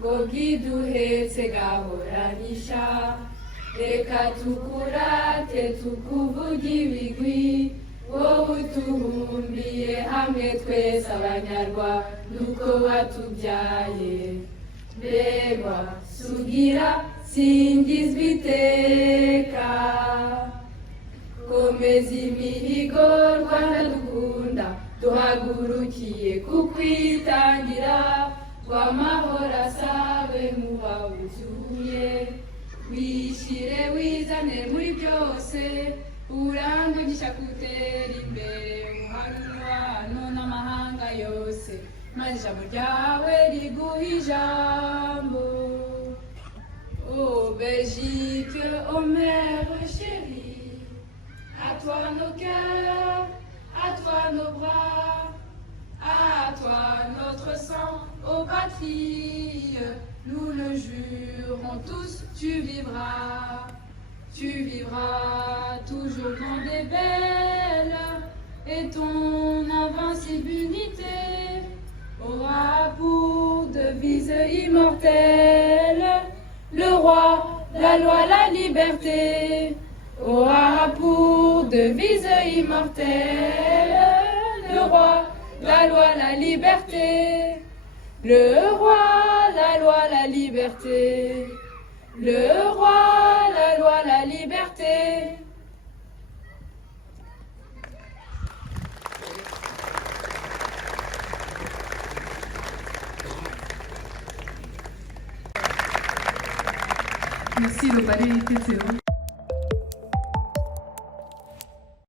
ngo bwiduhetse gahoranisha. Reka tukurate tukuvuge ibigwi, wowe utuhumbiye hamwe twese abanyarwanda uko watubyaye. Mbega sugira singizwa iteka, komeza imihigo Rwanda dukunda, duhagurukiye kukwitangira, ngo amahoro asabe mu bawutuye. Wishyire wizane muri byose, urangwe n'ishyaka utera imbere, umuhano n'amahanga yose, maze ijambo ryawe riguha ijambo. Ô Belgique, ô mère chérie, à toi nos cœurs, à toi nos bras, à toi notre sang, ô patrie, nous le jurons tous, tu vivras toujours grande et belle, et ton invincible unité aura pour devise immortelle le roi, la loi, la liberté. Aura pour devise immortelle le roi, la loi, la liberté. Le roi, la loi, la liberté. Le roi, la loi, la liberté. Merci le ballet TTO.